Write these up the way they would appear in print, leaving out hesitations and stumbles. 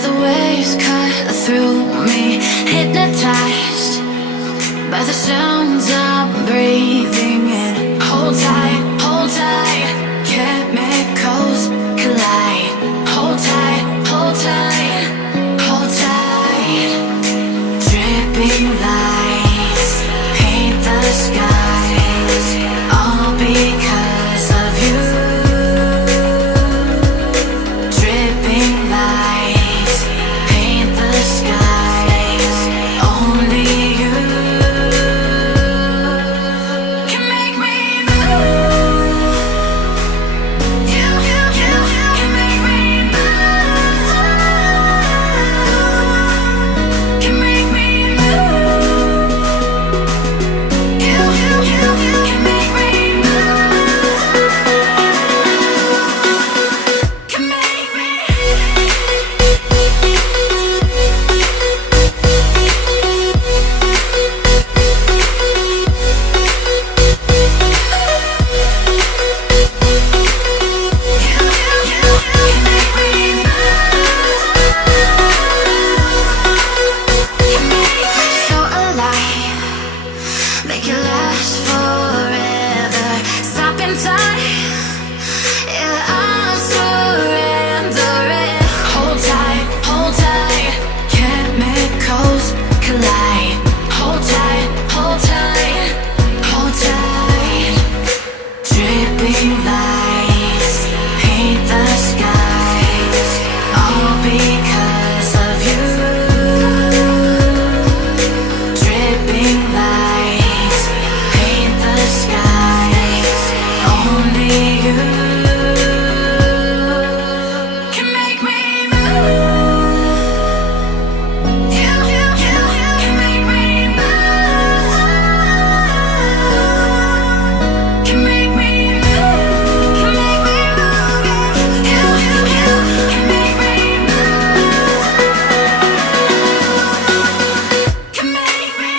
Feel the waves cut through me, hypnotized by the sounds I'm breathing in. Hold tight, chemicals collide. Hold tight, hold tight, hold tight. Dripping lights paint the skies, all because of you. Dripping lights paint the skies, only you can make me move. You can make me move. Can make me move. You can make me move. Can make me. So alive, make it last forever. Stop in time, yeah, I'm surrendering. Hold tight, chemicals collide. Hold tight, hold tight, hold tight. Dripping lights paint the skies, all because of you. Dripping lights paint the skies, only you can make me move. You can make me move. Can make me move. Can make me move. You can make me move. Can make me.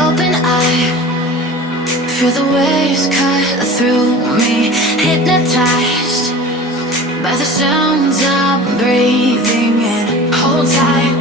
Open eye, feel the waves cut through me, hypnotized by the sounds I'm breathing in. Hold tight,